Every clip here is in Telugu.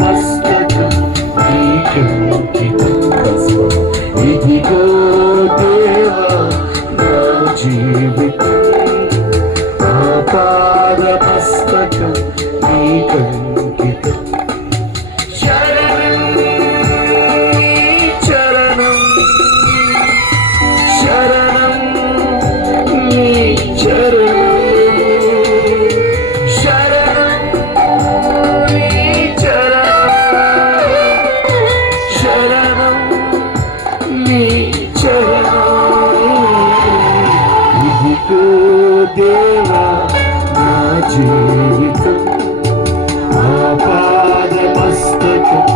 మస్తకం నీకంకితం. ఇదిగో దేవా నా జీవితం, ఆపాద మస్తకం నీకంకితం. శరణం చరణం శరణం నీ చరణం, శరణం నీ చరణం, శరణం నీ చరణం. ఇదిగో దేవా నా జీవితం, ఆపాద మస్తకం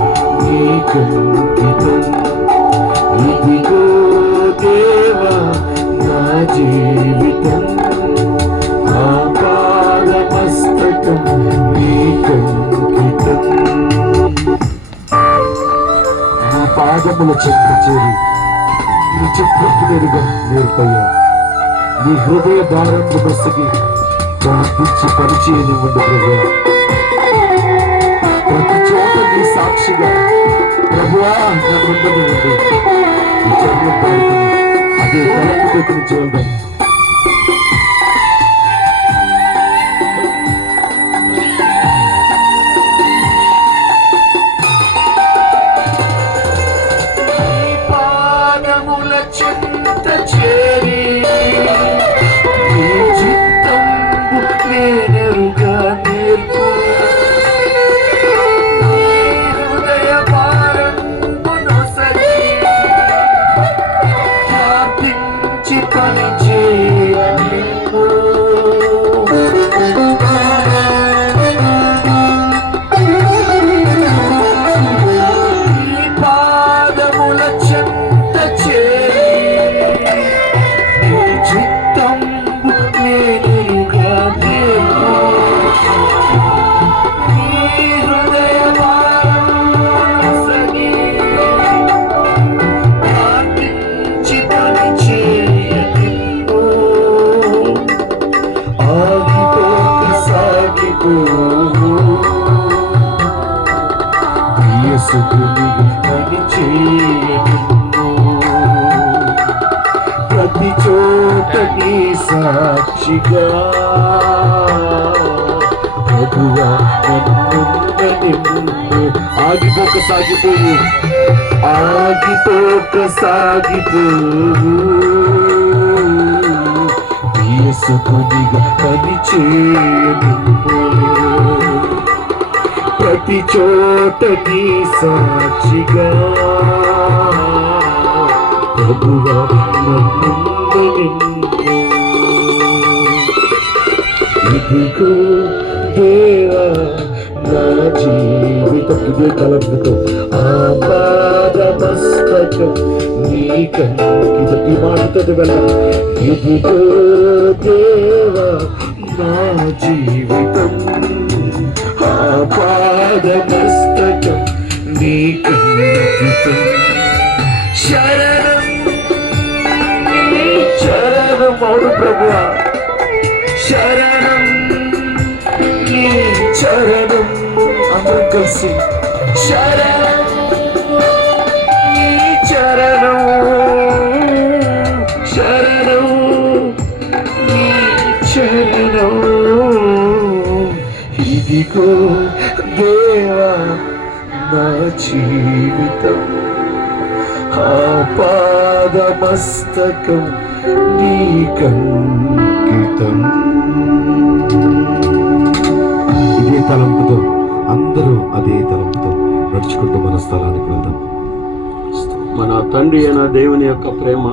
నీకంకితం. ఇదిగో దేవా నా జీవితం, ఆపాద మస్తకం నీకంకితం. నీ పాదముల చెంత చేరి నీ చెప్పట్టుగా నేర్పయ్యా. నీ హృదయ భారము బస్సుకి ప్రార్థించి పరిచయం ఉండు ప్రభువా. ప్రతి చోట నీ సాక్షిగా ప్రభువా నా ముందుని ఉండి విచారణ పాడుతుంది. అదే తలంపు పెట్టిన చూద్దాం. ప్రతి చోట నీ సాక్షిగా ప్రభువా ఆగిపోక సాగిపోయి ఆగిపోక సాగిపోవు యేసునిగా పని చేయను. ప్రతి చోట నీ సాక్షిగా ప్రభువా నన్నుండని. ఇదిగో దేవా నా జీవితం, ఇదే తలంపుతో ఆపాద మస్తకం నీకంకితం. ఈ మాటతో వెళ్ళాలి. ఇదిగో దేవా నా జీవితం, ఆపాద మస్తకం నీకంకితం. శరణం శరణం అవును ప్రభువా, శరణం నీ చరణం. అందరం కలిసి శరణం నీ చరణం, శరణం నీ చరణం. ఇదిగో దేవా నా జీవితం, ఆపాద మస్తకం నీకంకితం. ఇదే తలంపుతో అందరూ అదే తలంపుతో నడుచుకుంటూ మన స్థలానికి వెళ్దాం. మన తండ్రి అయిన దేవుని యొక్క ప్రేమ,